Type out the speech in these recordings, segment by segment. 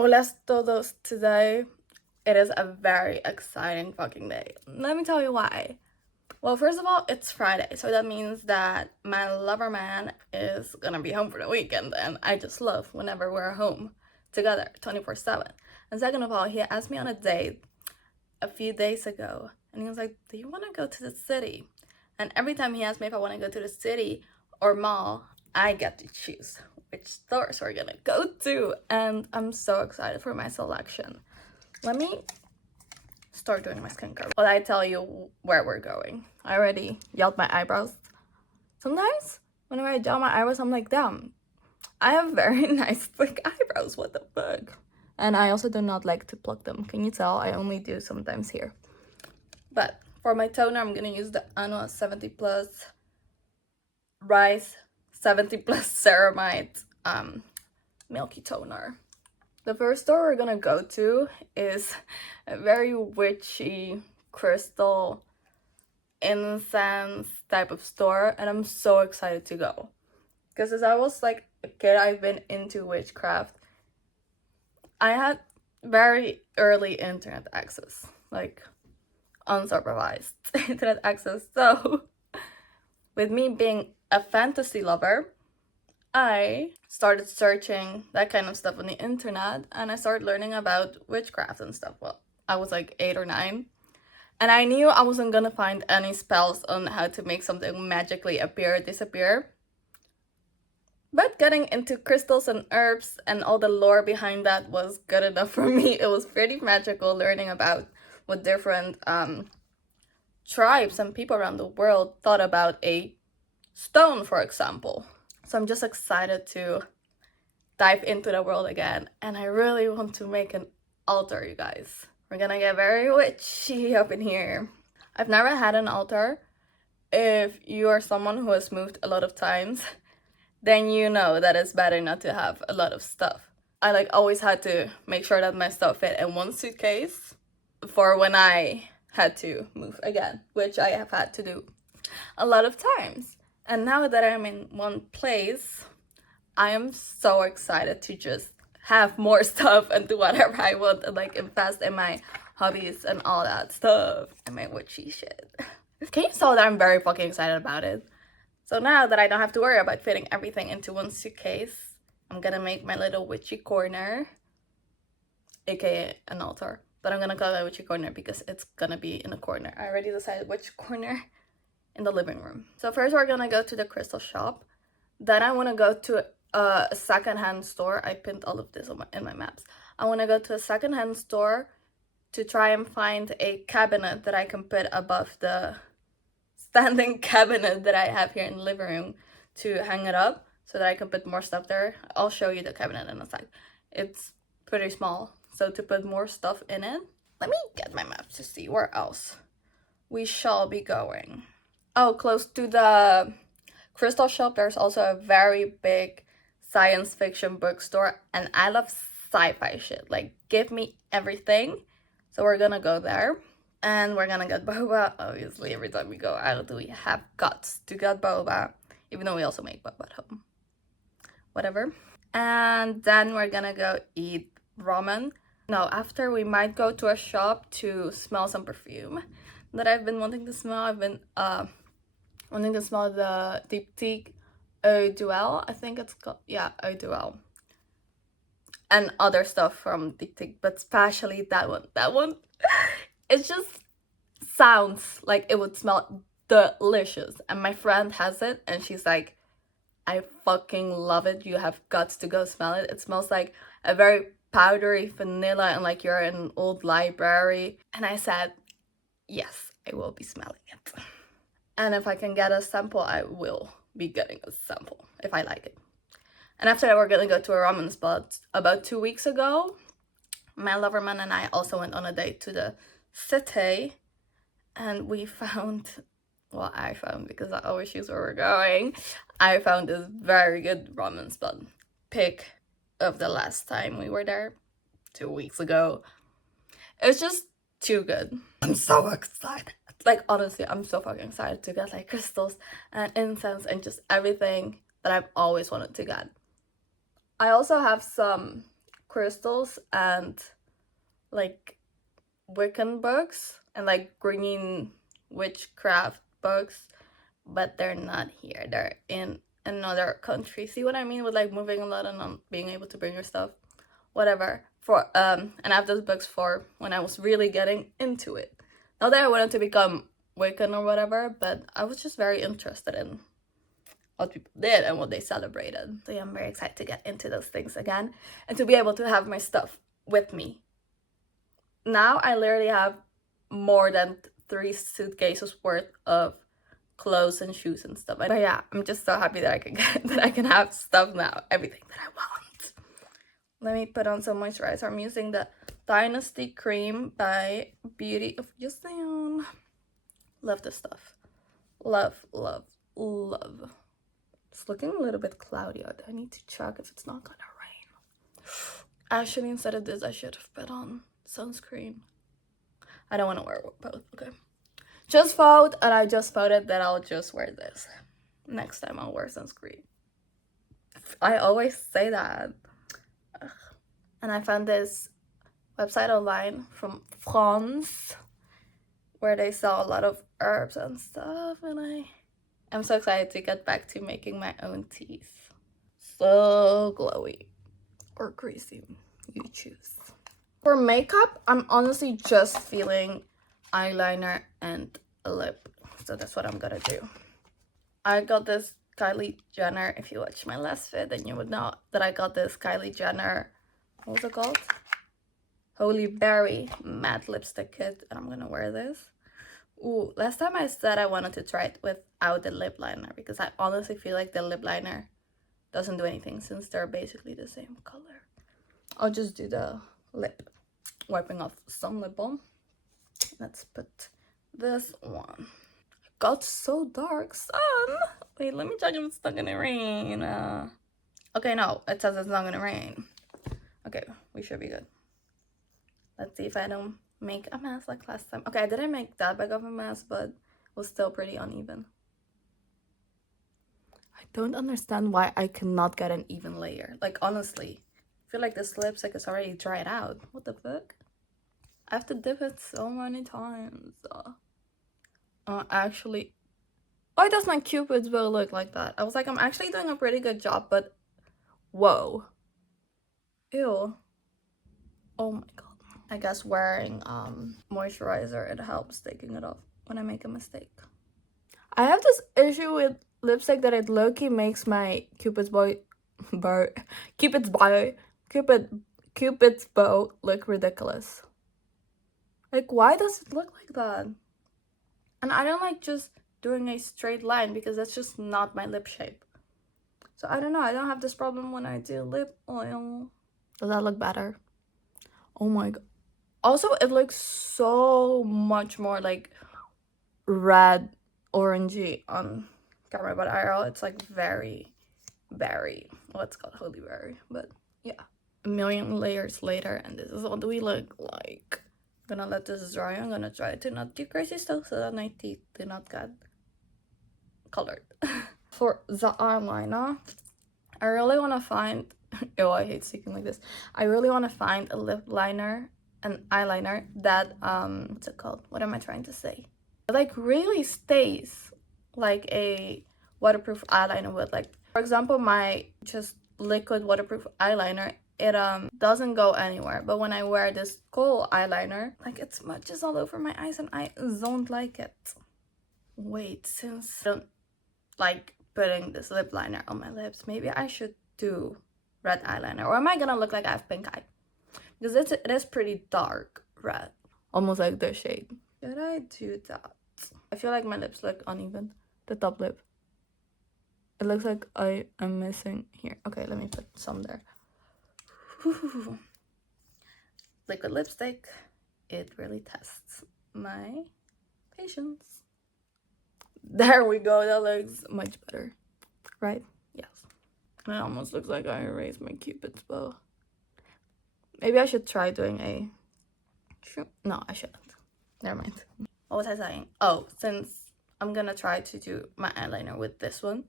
Hola todos. Today, it is a very exciting fucking day. Let me tell you why. Well, first of all, it's Friday, so that means that my lover man is gonna be home for the weekend, and I just love whenever we're home together 24/7. And second of all, he asked me on a date a few days ago, and he was like, "Do you wanna go to the city?" And every time he asks me if I wanna go to the city or mall, I get to choose which stores we're gonna go to, and I'm so excited for my selection. Let me start doing my skincare while I tell you where we're going. I already yelled my eyebrows. Sometimes whenever I gel my eyebrows, I'm like, damn, I have very nice thick eyebrows. What the fuck? And I also do not like to pluck them. Can you tell? I only do sometimes here. But for my toner, I'm gonna use the Anua 70 Plus Rice 70 Plus Ceramide Milky Toner. The first store we're gonna go to is a very witchy crystal incense type of store, and I'm so excited to go. Because as I was like a kid, I've been into witchcraft. I had very early internet access, like unsupervised internet access. So with me being a fantasy lover, I started searching that kind of stuff on the internet, and I started learning about witchcraft and stuff. Well, I was like 8 or 9, and I knew I wasn't gonna find any spells on how to make something magically appear or disappear. But getting into crystals and herbs and all the lore behind that was good enough for me. It was pretty magical learning about what different tribes and people around the world thought about a stone, for example. So I'm just excited to dive into the world again, and I really want to make an altar, you guys. We're gonna get very witchy up in here. I've never had an altar. If you are someone who has moved a lot of times, then you know that it's better not to have a lot of stuff. I like always had to make sure that my stuff fit in one suitcase for when I had to move again, which I have had to do a lot of times. And now that I'm in one place, I am so excited to just have more stuff and do whatever I want and like invest in my hobbies and all that stuff and my witchy shit. Can you tell that I'm very fucking excited about it? So now that I don't have to worry about fitting everything into one suitcase, I'm gonna make my little witchy corner, aka an altar. But I'm gonna call it a witchy corner because it's gonna be in a corner. I already decided which corner in the living room. So first we're gonna go to the crystal shop. Then I wanna go to a secondhand store. I pinned all of this in my maps. I wanna go to a secondhand store to try and find a cabinet that I can put above the standing cabinet that I have here in the living room to hang it up so that I can put more stuff there. I'll show you the cabinet in a sec. It's pretty small, so to put more stuff in it. Let me get my map to see where else we shall be going. Oh, close to the crystal shop, there's also a very big science fiction bookstore, and I love sci-fi shit. Like, give me everything. So we're gonna go there. And we're gonna get boba. Obviously, every time we go out, we have got to get boba. Even though we also make boba at home. Whatever. And then we're gonna go eat ramen. No, after we might go to a shop to smell some perfume that I've been wanting to smell. I've been wanting to smell the Diptyque Eau Duel. I think it's called, yeah, Eau Duel. And other stuff from Diptyque, but especially that one. That one, it just sounds like it would smell delicious. And my friend has it, and she's like, I fucking love it. You have got to go smell it. It smells like a very powdery vanilla and like you're in an old library. And I said, yes, I will be smelling it. And if I can get a sample, I will be getting a sample if I like it. And after that, we're gonna go to a ramen spot. About 2 weeks ago, my loverman and I also went on a date to the city, and we found, well, I found, because I always choose where we're going, I found this very good ramen spot. Pick of the last time we were there, 2 weeks ago. It's just too good. I'm so excited. Like, honestly, I'm so fucking excited to get like crystals and incense and just everything that I've always wanted to get. I also have some crystals and like Wiccan books and like green witchcraft books, but they're not here. They're in another country. See what I mean with like moving a lot and not being able to bring your stuff? Whatever. And I have those books for when I was really getting into it. Not that I wanted to become Wiccan or whatever, but I was just very interested in what people did and what they celebrated. So yeah, I'm very excited to get into those things again and to be able to have my stuff with me. Now I literally have more than 3 suitcases worth of clothes and shoes and stuff. But yeah, I'm just so happy that I can that I can have stuff now, everything that I want. Let me put on some moisturizer. I'm using the Dynasty Cream by Beauty of Yuseon. Love this stuff. Love, love, love. It's looking a little bit cloudy out. I need to check if it's not gonna rain. Actually, instead of this, I should have put on sunscreen. I don't want to wear both. Okay. Just thought, and I just voted that I'll just wear this. Next time I'll wear sunscreen. I always say that. Ugh. And I found this website online from France where they sell a lot of herbs and stuff, and I'm so excited to get back to making my own teas. So glowy or greasy, you choose. For makeup, I'm honestly just feeling eyeliner and a lip, so that's what I'm gonna do. I got this Kylie Jenner. If you watch my last vid, then you would know that I got this Kylie Jenner, what was it called? Holy Berry matte lipstick kit, and I'm gonna wear this. Ooh, last time I said I wanted to try it without the lip liner because I honestly feel like the lip liner doesn't do anything since they're basically the same color. I'll just do the lip, wiping off some lip balm. Let's put this one. It got so dark, sun. Wait, let me check if it's not gonna rain. Okay, no, it says it's not gonna rain. Okay, we should be good. Let's see if I don't make a mess like last time. Okay, I didn't make that big of a mess, but it was still pretty uneven. I don't understand why I cannot get an even layer. Like, honestly, I feel like this lipstick is already dried out. What the fuck? I have to dip it so many times. Actually, why does my Cupid's bow look like that? I was like, I'm actually doing a pretty good job, but whoa. Ew. Oh my god. I guess wearing moisturizer, it helps taking it off when I make a mistake. I have this issue with lipstick that it low-key makes my Cupid's bow look ridiculous. Like, why does it look like that? And I don't like just doing a straight line because that's just not my lip shape. So I don't know, I don't have this problem when I do lip oil. Does that look better? Oh my god. Also, it looks so much more like red, orangey on camera, but IRL it's like very, well, it's called Holy Berry, but yeah. A million layers later, and this is what we look like. I'm gonna let this dry. I'm gonna try to not do crazy stuff so that my teeth do not get colored. For the eyeliner, I really want to find oh, I hate speaking like this. I really want to find a lip liner, an eyeliner that what's it called? What am I trying to say? It like really stays like a waterproof eyeliner would. Like, for example, my just liquid waterproof eyeliner, it doesn't go anywhere, but when I wear this kohl eyeliner, like, it smudges all over my eyes and I don't like it. Wait, since I don't like putting this lip liner on my lips, maybe I should do red eyeliner, or am I gonna look like I have pink eye? Because it is pretty dark red, almost like this shade. Should I do that? I feel like my lips look uneven. The top lip, it looks like I am missing here. Okay, let me put some there. Liquid lipstick, it really tests my patience. There we go, that looks much better, right? Yes. It almost looks like I erased my Cupid's bow. Maybe I should try doing a... No, I shouldn't. Never mind. What was I saying? Oh, since I'm gonna try to do my eyeliner with this one.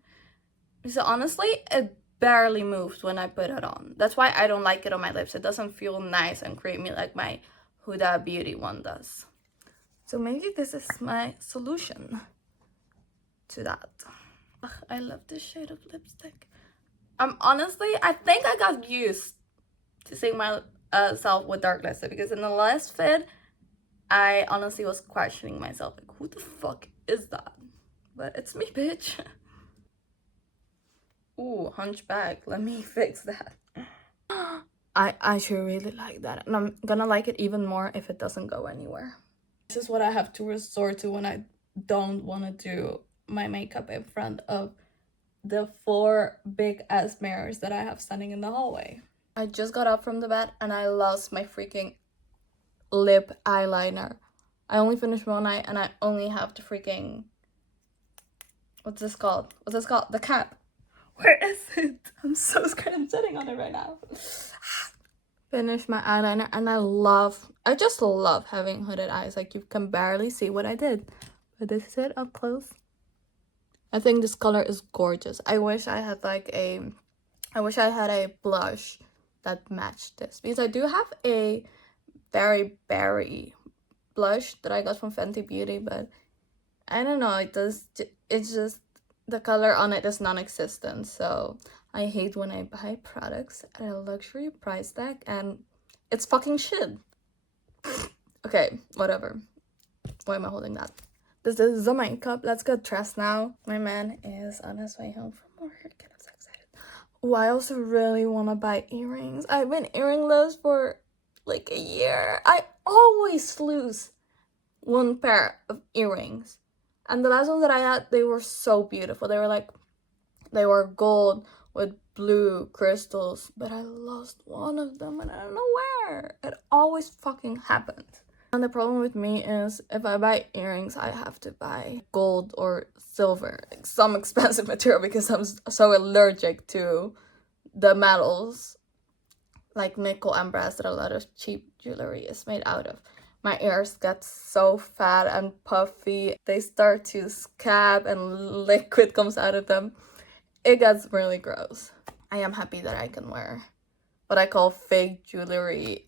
So honestly, it barely moves when I put it on. That's why I don't like it on my lips. It doesn't feel nice and creamy like my Huda Beauty one does. So maybe this is my solution to that. Ugh, I love this shade of lipstick. Honestly, I think I got used to seeing myself with dark lipstick, because in the last fit, I honestly was questioning myself, like, who the fuck is that? But it's me, bitch. Ooh, hunchback. Let me fix that. I actually really like that, and I'm gonna like it even more if it doesn't go anywhere. This is what I have to resort to when I don't want to do my makeup in front of the 4 big ass mirrors that I have standing in the hallway. I just got up from the bed and I lost my freaking lip eyeliner. I only finished one eye and I only have the freaking, what's this called? The cap. Where is it? I'm so scared. I'm sitting on it right now. Finished my eyeliner, and I just love having hooded eyes. Like, you can barely see what I did, but this is it up close. I think this color is gorgeous. I wish I had a blush that matched this, because I do have a very berry blush that I got from Fenty Beauty, but I don't know, it's just the color on it is non-existent. So I hate when I buy products at a luxury price tag and it's fucking shit. Okay, whatever. Why am I holding that? This is the makeup. Let's get dressed now. My man is on his way home from work and I'm so excited. Oh, I also really want to buy earrings. I've been earringless for like a year. I always lose one pair of earrings. And the last ones that I had, they were so beautiful. They were gold with blue crystals, but I lost one of them and I don't know where. It always fucking happens. And the problem with me is, if I buy earrings, I have to buy gold or silver, like some expensive material, because I'm so allergic to the metals, like nickel and brass, that a lot of cheap jewelry is made out of. My ears get so fat and puffy. They start to scab and liquid comes out of them. It gets really gross. I am happy that I can wear what I call fake jewelry.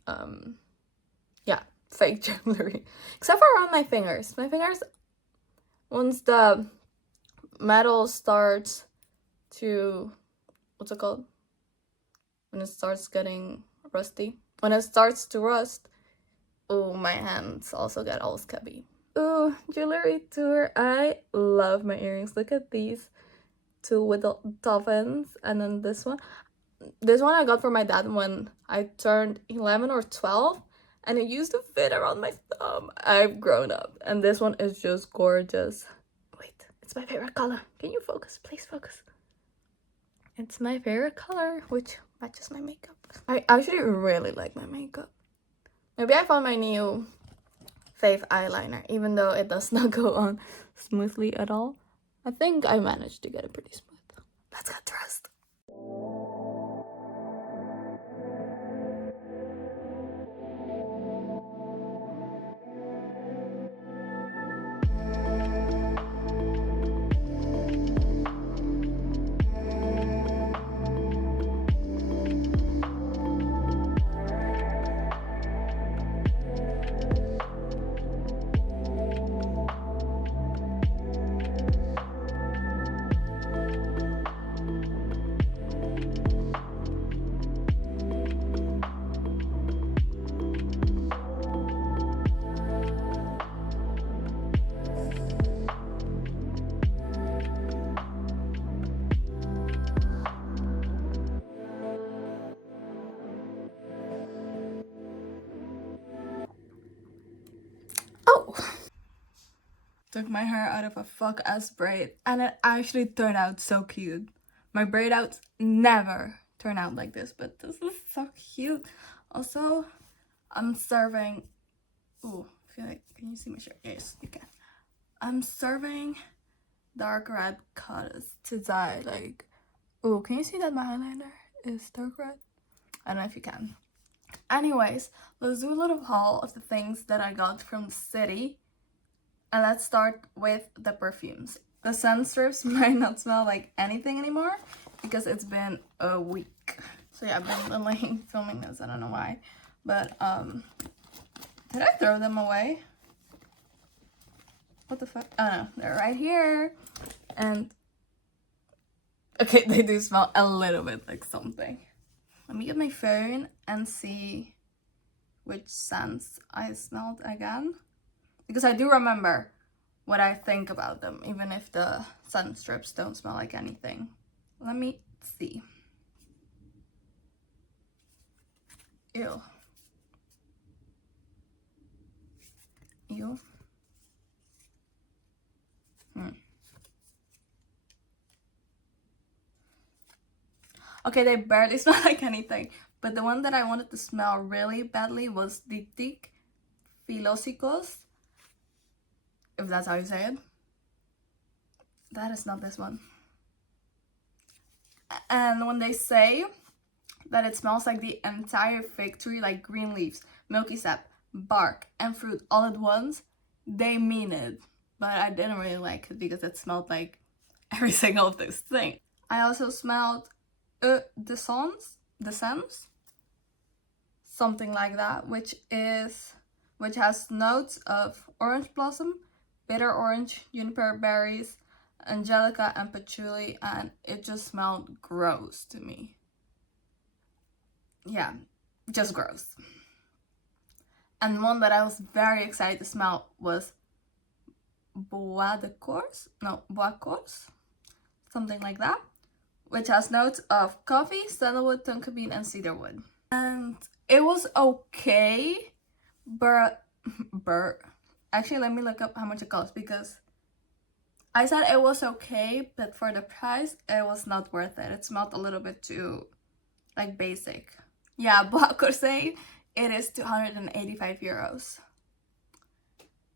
Fake jewelry. Except for around my fingers. My fingers, once the metal starts to, what's it called? When it starts getting rusty. When it starts to rust, oh, my hands also get all scabby. Ooh, jewelry tour. I love my earrings. Look at these 2 with the dolphins, and then this one. This one I got for my dad when I turned 11 or 12, and it used to fit around my thumb. I've grown up, and this one is just gorgeous. Wait, it's my favorite color. Can you focus? Please focus. It's my favorite color, which matches my makeup. I actually really like my makeup. Maybe I found my new fave eyeliner, even though it does not go on smoothly at all. I think I managed to get it pretty smooth. Let's get dressed. Oh! Took my hair out of a fuck-ass braid, and it actually turned out so cute. My braid outs never turn out like this, but this is so cute. Also, I'm serving... Ooh, I feel like... Can you see my shirt? Yes, you can. I'm serving dark red colors to dye, like... Ooh, can you see that my eyeliner is dark red? I don't know if you can. Anyways, let's do a little haul of the things that I got from the city. And let's start with the perfumes. The scent strips might not smell like anything anymore, because it's been a week. So yeah, I've been delaying filming this. I don't know why. But did I throw them away? What the fuck? Oh no, they're right here. And okay, they do smell a little bit like something. Let me get my phone and see which scents I smelled again. Because I do remember what I think about them, even if the scent strips don't smell like anything. Let me see. Ew. Ew. Okay, they barely smell like anything. But the one that I wanted to smell really badly was Diptyque Philosicos. If that's how you say it. That is not this one. And when they say that it smells like the entire fig tree, like green leaves, milky sap, bark, and fruit all at once, they mean it. But I didn't really like it because it smelled like every single of those things. I also smelled Descends, something like that, which has notes of orange blossom, bitter orange, juniper berries, angelica, and patchouli, and it just smelled gross to me. Yeah, just gross. And one that I was very excited to smell was Bois Corse, something like that, which has notes of coffee, sandalwood, tonka bean, and cedarwood. And it was okay, but actually let me look up how much it costs, because I said it was okay, but for the price, it was not worth it. It smelled a little bit too, like, basic. Yeah, Bois Corse, it is 285 euros.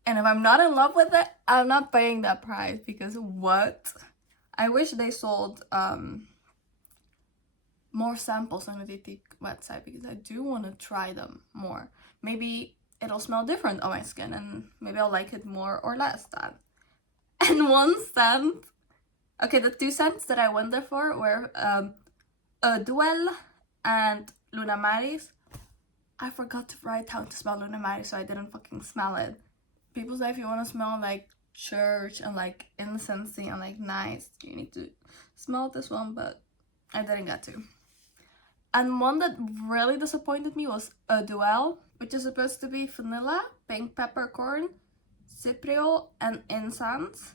And if I'm not in love with it, I'm not paying that price, because what? I wish they sold more samples on the Diptyque website, because I do want to try them more. Maybe it'll smell different on my skin, and maybe I'll like it more or less than. And one scent, okay, the two scents that I went there for were Duel and Luna Maris. I forgot to write down to smell Luna Maris, so I didn't fucking smell it. People say if you want to smell like church and like incensey and like nice, you need to smell this one, but I didn't get to. And one that really disappointed me was a Duel, which is supposed to be vanilla, pink peppercorn, cypriol, and incense.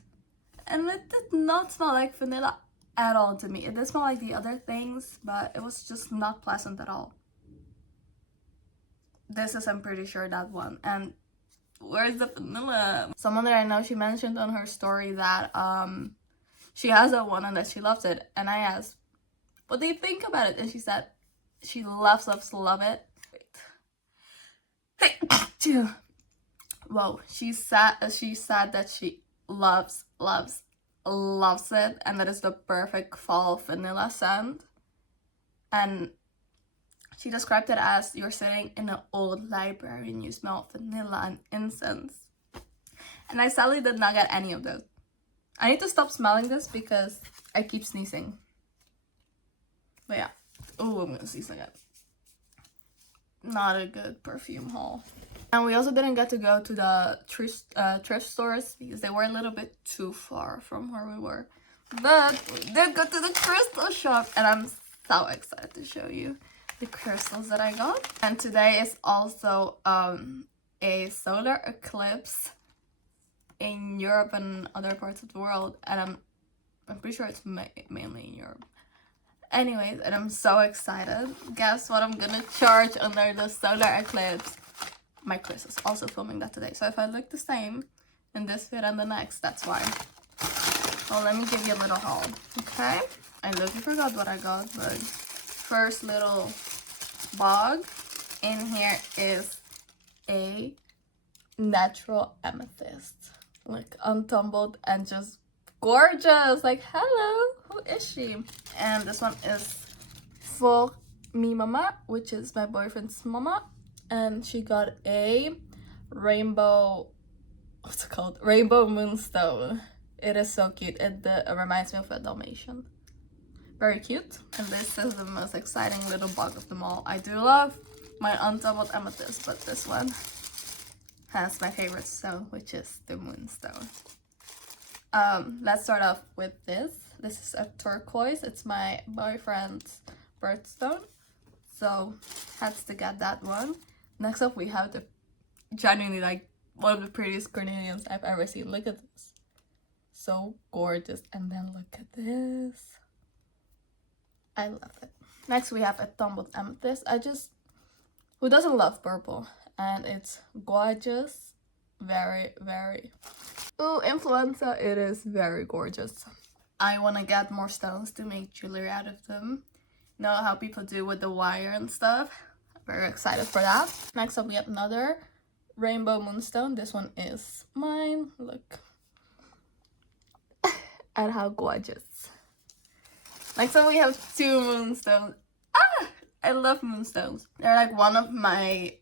And it did not smell like vanilla at all to me. It did smell like the other things, but it was just not pleasant at all. This is, I'm pretty sure, that one. And where's the vanilla? Someone that I know, she mentioned on her story that she has that one and that she loves it. And I asked, what do you think about it? And she said she loves it. Hey, whoa, she said that she loves it, and that is the perfect fall vanilla scent. And she described it as you're sitting in an old library and you smell vanilla and incense. And I sadly did not get any of those. I need to stop smelling this because I keep sneezing. But yeah. Oh, I'm gonna sneeze again. Not a good perfume haul. And we also didn't get to go to the thrift stores because they were a little bit too far from where we were. But we did go to the crystal shop, and I'm so excited to show you the crystals that I got. And today is also a solar eclipse in Europe and other parts of the world, and I'm pretty sure it's mainly in Europe. Anyways, and I'm so excited. Guess what I'm gonna charge under the solar eclipse? My Chris is also filming that today, so if I look the same in this vid and the next, that's why. Well, let me give you a little haul, okay? I literally forgot what I got, but first little bag in here is a natural amethyst, like untumbled and just gorgeous. Like, hello, who is she? And this one is for me mama, which is my boyfriend's mama, and she got a rainbow, what's it called, rainbow moonstone. It is so cute. It reminds me of a Dalmatian. Very cute. And this is the most exciting little bug of them all. I do love my undoubled amethyst, but this one has my favorite stone, which is the moonstone. Let's start off with this. This is a turquoise. It's my boyfriend's birthstone, so had to get that one. Next up, we have the genuinely like one of the prettiest carnelians I've ever seen. Look at this, so gorgeous. And then look at this, I love it. Next, we have a tumbled amethyst. Who doesn't love purple? And it's gorgeous, very. Ooh, influenza, it is very gorgeous. I want to get more stones to make jewelry out of them. You know how people do with the wire and stuff. Very excited for that. Next up, we have another rainbow moonstone. This one is mine. Look at how gorgeous. Next up, we have two moonstones. I love moonstones. They're like one of my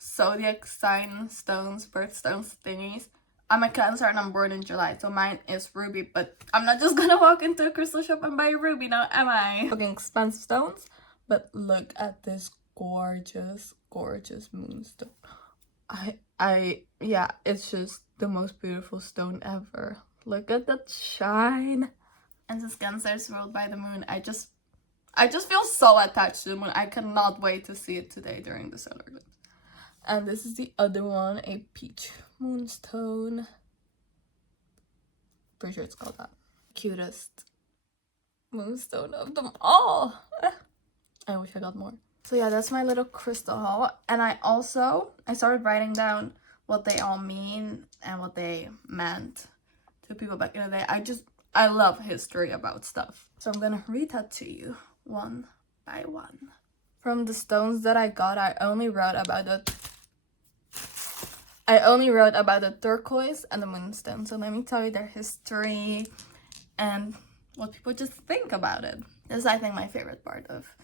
zodiac sign stones, birthstones thingies. I'm a Cancer and I'm born in July, so mine is ruby, but I'm not just gonna walk into a crystal shop and buy a ruby now, am I? Fucking expensive stones, but look at this gorgeous moonstone. Yeah, it's just the most beautiful stone ever. Look at that shine. And since Cancer is ruled by the moon, I just feel so attached to the moon. I cannot wait to see it today during the solar eclipse. And this is the other one, a peach moonstone. Pretty sure it's called that. Cutest moonstone of them all. I wish I got more. So yeah, that's my little crystal haul. And I started writing down what they all mean and what they meant to people back in the day. I love history about stuff. So I'm gonna read that to you one by one. From the stones that I got, I only wrote about the turquoise and the moonstone. So let me tell you their history and what people just think about it. This is, I think, my favorite part of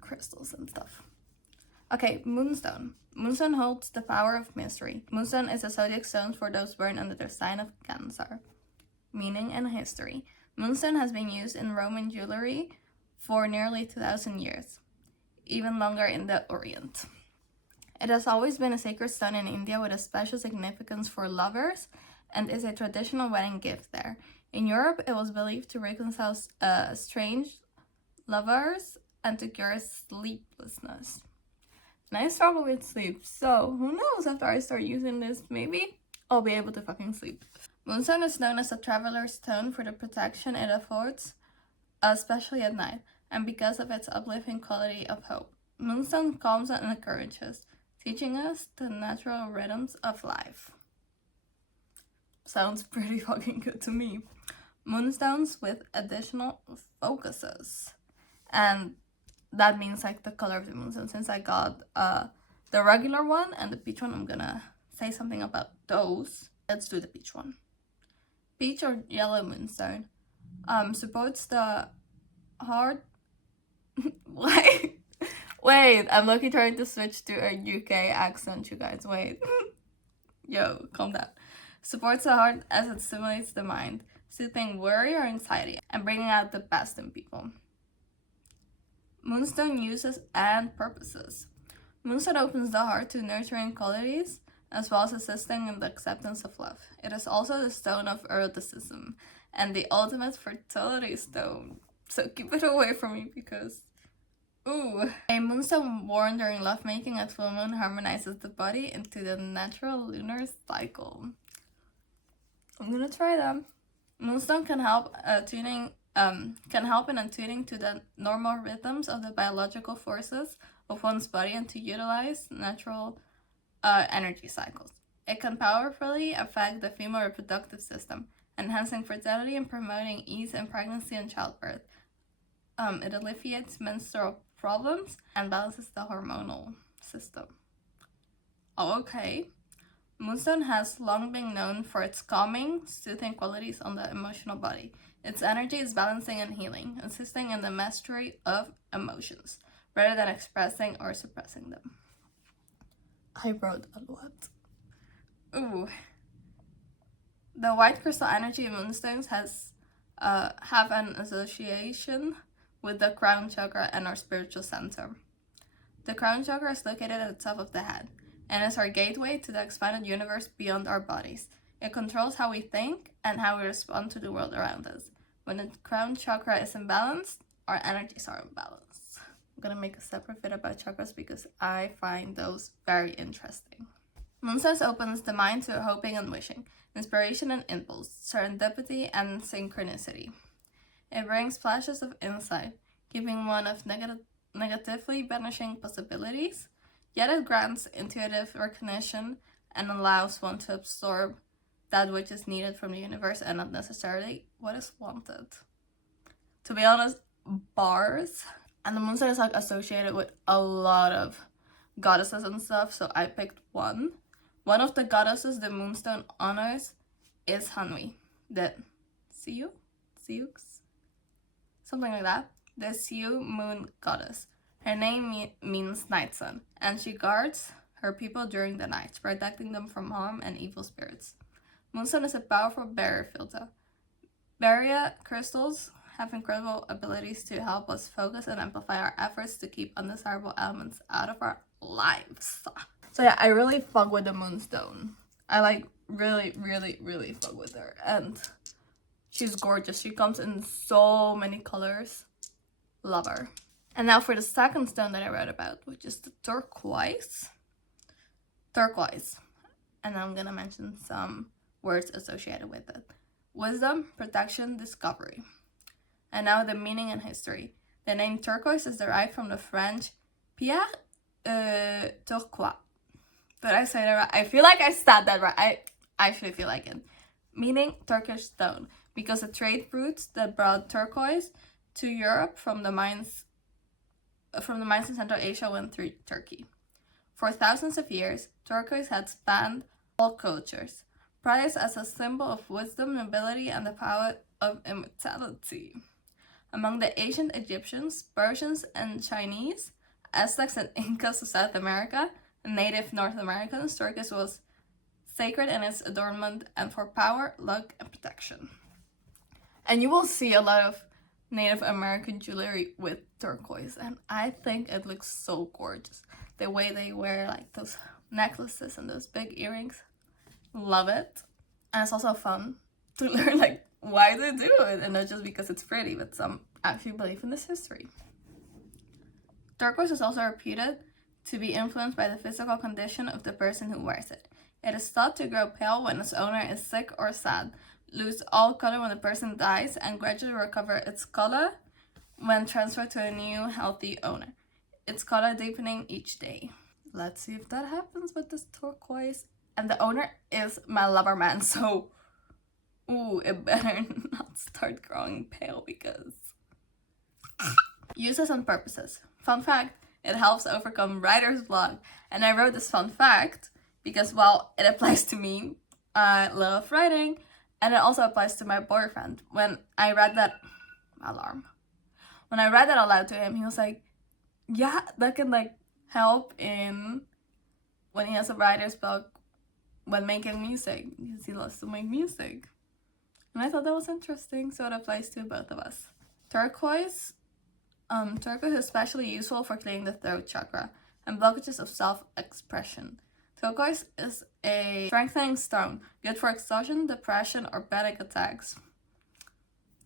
crystals and stuff. Okay, moonstone. Moonstone holds the power of mystery. Moonstone is a zodiac stone for those born under the sign of Cancer. Meaning and history. Moonstone has been used in Roman jewelry for nearly 2,000 years, even longer in the Orient. It has always been a sacred stone in India with a special significance for lovers and is a traditional wedding gift there. In Europe, it was believed to reconcile estranged lovers and to cure sleeplessness. And I struggle with sleep, so who knows, after I start using this, maybe I'll be able to fucking sleep. Moonstone is known as a traveler's stone for the protection it affords, especially at night, and because of its uplifting quality of hope. Moonstone calms and encourages, teaching us the natural rhythms of life. Sounds pretty fucking good to me. Moonstones with additional focuses. And that means like the color of the moonstone. Since I got the regular one and the peach one, I'm gonna say something about those. Let's do the peach one. Peach or yellow moonstone supports the heart. Wait, I'm lucky trying to switch to a UK accent, you guys. Wait. Yo, calm down. Supports the heart as it stimulates the mind, soothing worry or anxiety, and bringing out the best in people. Moonstone uses and purposes. Moonstone opens the heart to nurturing qualities, as well as assisting in the acceptance of love. It is also the stone of eroticism, and the ultimate fertility stone. So keep it away from me because... Ooh. A moonstone worn during lovemaking at full moon harmonizes the body into the natural lunar cycle. I'm gonna try them. Moonstone can help in attuning to the normal rhythms of the biological forces of one's body and to utilize natural energy cycles. It can powerfully affect the female reproductive system, enhancing fertility and promoting ease in pregnancy and childbirth. It alleviates menstrual problems and balances the hormonal system. Okay. Moonstone has long been known for its calming, soothing qualities on the emotional body. Its energy is balancing and healing, assisting in the mastery of emotions, rather than expressing or suppressing them. I wrote a lot. Ooh. The white crystal energy of moonstones has have an association with the crown chakra and our spiritual center. The crown chakra is located at the top of the head and is our gateway to the expanded universe beyond our bodies. It controls how we think and how we respond to the world around us. When the crown chakra is imbalanced, our energies are imbalanced. I'm gonna make a separate video about chakras because I find those very interesting. Moonstones opens the mind to hoping and wishing, inspiration and impulse, serendipity and synchronicity. It brings flashes of insight, giving one of negatively banishing possibilities, yet it grants intuitive recognition and allows one to absorb that which is needed from the universe and not necessarily what is wanted. To be honest, bars. And the moonstone is like associated with a lot of goddesses and stuff, so I picked one. One of the goddesses the moonstone honors is Hanwi, the Siu? Something like that. The Siu moon goddess. Her name means night sun, and she guards her people during the night, protecting them from harm and evil spirits. Moonstone is a powerful barrier filter. Barrier crystals have incredible abilities to help us focus and amplify our efforts to keep undesirable elements out of our lives. So yeah, I really fuck with the moonstone. I like really fuck with her, and she's gorgeous. She comes in so many colors. Love her. And now for the second stone that I wrote about, which is the turquoise. And I'm gonna mention some words associated with it. Wisdom, protection, discovery. And now the meaning and history. The name turquoise is derived from the French pierre turquoise. Did I say that right? I feel like I said that right. I actually feel like it. Meaning Turkish stone, because the trade routes that brought turquoise to Europe from the mines in Central Asia went through Turkey. For thousands of years, turquoise had spanned all cultures, prized as a symbol of wisdom, nobility, and the power of immortality. Among the ancient Egyptians, Persians, and Chinese, Aztecs, and Incas of South America, and native North Americans, turquoise was sacred in its adornment and for power, luck, and protection. And you will see a lot of Native American jewelry with turquoise, and I think it looks so gorgeous. The way they wear like those necklaces and those big earrings. Love it. And it's also fun to learn like why they do it, and not just because it's pretty, but some actually believe in this history. Turquoise is also reputed to be influenced by the physical condition of the person who wears it. It is thought to grow pale when its owner is sick or sad, lose all color when the person dies, and gradually recover its color when transferred to a new, healthy owner. Its color deepening each day. Let's see if that happens with this turquoise. And the owner is my lover man, so it better not start growing pale because... Uses and purposes. Fun fact, it helps overcome writer's block. And I wrote this fun fact because, well, it applies to me. I love writing. And it also applies to my boyfriend. When I read that... When I read that aloud to him, he was like, yeah, that can like help in when he has a writer's block when making music, because he loves to make music. And I thought that was interesting, so it applies to both of us. Turquoise is especially useful for clearing the throat chakra and blockages of self-expression. Turquoise is a strengthening stone, good for exhaustion, depression, or panic attacks.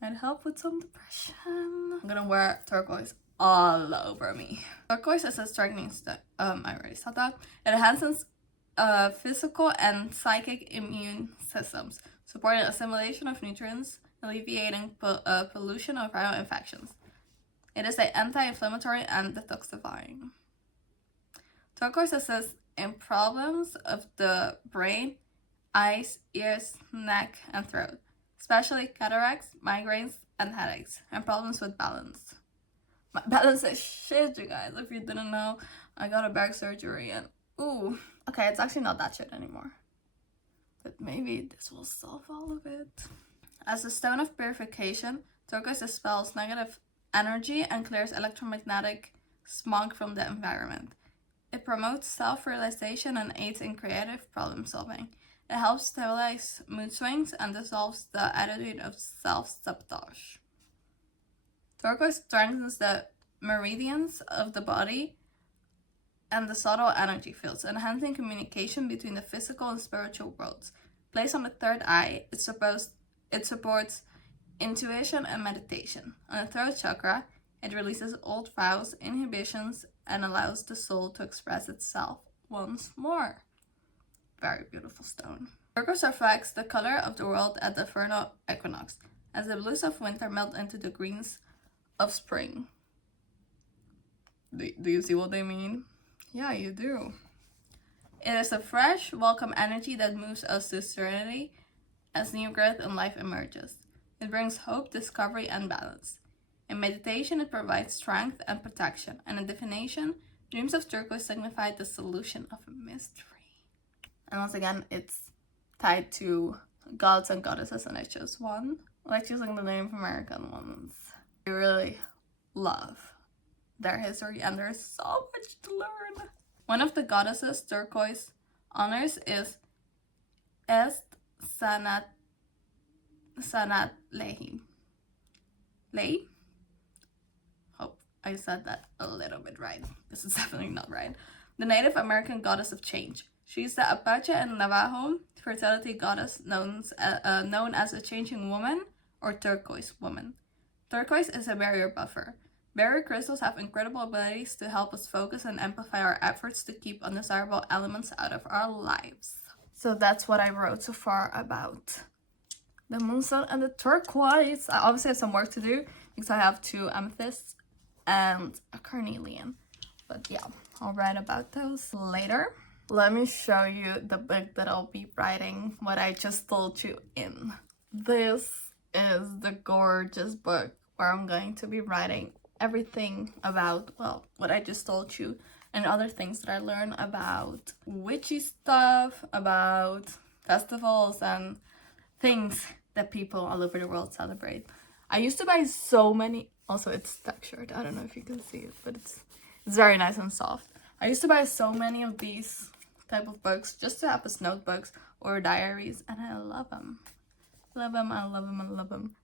Might help with some depression. I'm gonna wear turquoise all over me. Turquoise is a strengthening stone. I already said that. It enhances physical and psychic immune systems, supporting assimilation of nutrients, alleviating pollution or viral infections. It is an anti-inflammatory and detoxifying. Turquoise assists in problems of the brain, eyes, ears, neck, and throat, especially cataracts, migraines, and headaches, and problems with balance. My balance is shit, you guys. If you didn't know, I got a back surgery and okay, it's actually not that shit anymore. But maybe this will solve all of it. As a stone of purification, turquoise dispels negative energy and clears electromagnetic smog from the environment. It promotes self-realization and aids in creative problem solving. It helps stabilize mood swings and dissolves the attitude of self-sabotage. Turquoise strengthens the meridians of the body and the subtle energy fields, enhancing communication between the physical and spiritual worlds. Placed on the third eye, it supports intuition and meditation. On the throat chakra, it releases old vows, inhibitions, and allows the soul to express itself once more. Very beautiful stone. Turquoise reflects the color of the world at the vernal equinox, as the blues of winter melt into the greens of spring. Do you see what they mean? Yeah, you do. It is a fresh, welcome energy that moves us to serenity as new growth in life emerges. It brings hope, discovery, and balance. In meditation, it provides strength and protection, and in divination, dreams of turquoise signify the solution of a mystery. And once again, it's tied to gods and goddesses, and I chose one. I like choosing the Native American ones. I really love their history, and there's so much to learn. One of the goddesses turquoise honors is Est Sanat Lehi. Lei? Hope I said that a little bit right. This is definitely not right. The Native American goddess of change. She is the Apache and Navajo fertility goddess known as a changing woman or turquoise woman. Turquoise is a barrier buffer. Barrier crystals have incredible abilities to help us focus and amplify our efforts to keep undesirable elements out of our lives. So that's what I wrote so far about the moonstone and the turquoise. I obviously have some work to do because I have 2 amethysts and a carnelian. But yeah, I'll write about those later. Let me show you the book that I'll be writing what I just told you in. This is the gorgeous book where I'm going to be writing everything about, well, what I just told you and other things that I learned about witchy stuff, about festivals and things that people all over the world celebrate. I used to buy so many, also it's textured, I don't know if you can see it, but it's very nice and soft. I used to buy so many of these type of books just to have as notebooks or diaries, and I love them. Love them, I love them, I love them.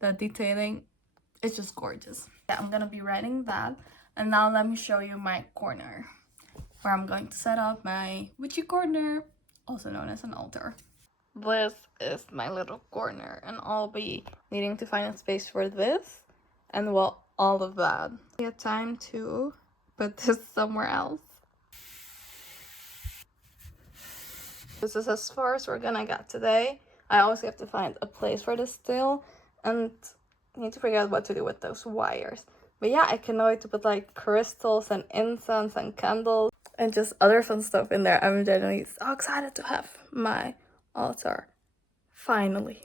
The detailing, it's just gorgeous. Yeah, I'm gonna be writing that, and now let me show you my corner where I'm going to set up my witchy corner, also known as an altar. This is my little corner, and I'll be needing to find a space for this and, well, all of that. I get time to put this somewhere else. This is as far as we're gonna get today. I also have to find a place for this still, and I need to figure out what to do with those wires. But yeah, I can't wait to put like crystals and incense and candles and just other fun stuff in there. I'm genuinely so excited to have my altar finally.